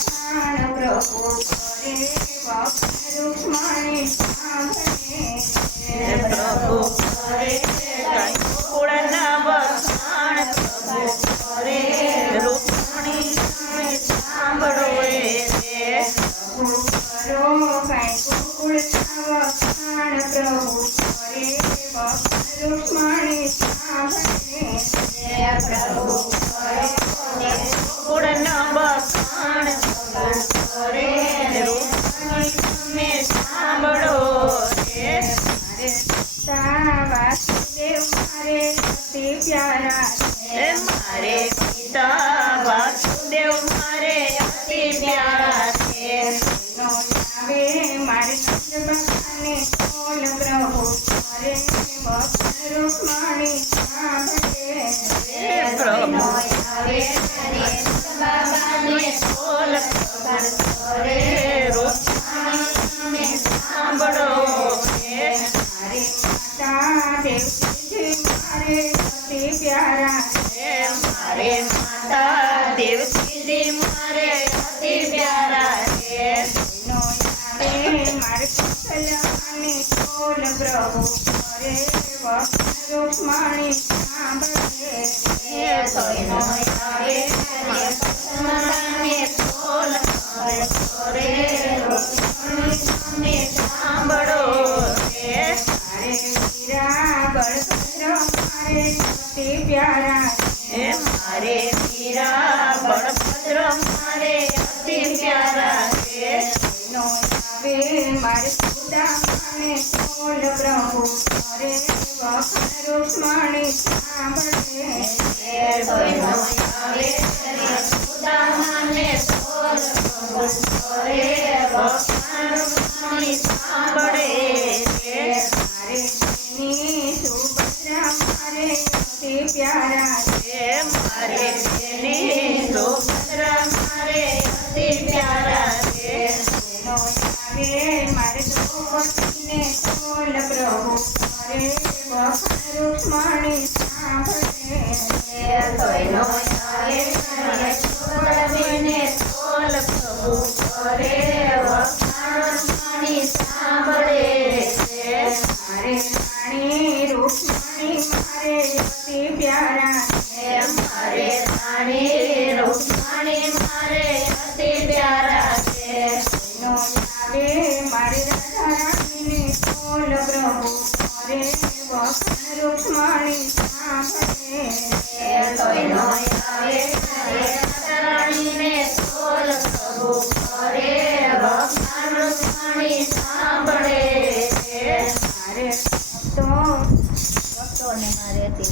વખાણ પ્રભુ કરે વખાણ રૂક્ષ્મણી સાંભળે પ્રભુ કરે કઈ ગોકુળના વખાણ પ્રભુ કરે રૂક્ષ્મણી તમે સાંભળો રે પ્રભુ કરો કઈ ગોકુળના વખાણ પ્રભુ કરે વખાણ રૂક્ષ્મણી સાંભળે પ્રભુ કરે ગોકુળના વખાણ પ્રભુ કરે રૂક્ષ્મણી તમે સાંભળો રે વાસુદેવ મારે અતિ પ્યારા મારે પિતા વાસુદેવ મારે અતિ પ્યારા છે નો આવે મારે ભગવાને બોલ પ્રભુ મારે વખાણ રૂક્ષ્મણી સાંભળે પ્રભુ આવે બાબાને બોલ કરે રૂક્ષ્મણી સાંભળો રે મારે માતા દેવજી મારે અતિ પ્યારા મારે માતા દેવકીજી મારે અતિ પ્યારા છે નો આવે મારે કૌશલ્યાને બોલ પ્રભુ મારે વખાણ રૂક્ષ્મણી સાંભળે સોયનો આવે માતાને બોલ કરે રૂક્ષ્મણી તમે સાંભળો રે મારે વીરા બળભદ્ર મારે અતિ પ્યારા મારે વીરા બળભદ્ર મારે અતિ પ્યારા છે નો આવે મારે સુદામાને બોલ પ્રભુ મારે વખાણ રૂક્ષ્મણી સાંભળે સોયનો આવે સુદામાને બોલ કરે વખાણ રૂક્ષ્મણી સાંભળે છે મારે ની સુભદ્રા મારે અતિ પ્યારા મારે તેની સુભદ્રા મારે અતિ પ્યારા છે નો આવે મારે દ્રૌપદીને બોલ પ્રભુ મારે વખાણ રૂક્ષ્મણી સાંભળે સોયનો આવે સુભદ્રાને બોલ પ્રભુ કરે વખાણ રૂક્ષ્મણી સાંભળે છે મારે રાણી રૂક્ષ્મણી મારે અતિ પ્યારા મારે રાણી રૂક્ષ્મણી મારે અતિ પ્યારા છે નો આવે મારે રાધા રાણીને બોલ પ્રભુ મારે વખાણ રૂક્ષ્મણી સાંભળે સોયનો આવે રાણીને બોલ પ્રભુ કરે વખાણ રૂક્ષ્મણી સાંભળે છે મારે ભક્તોને મારે અતિ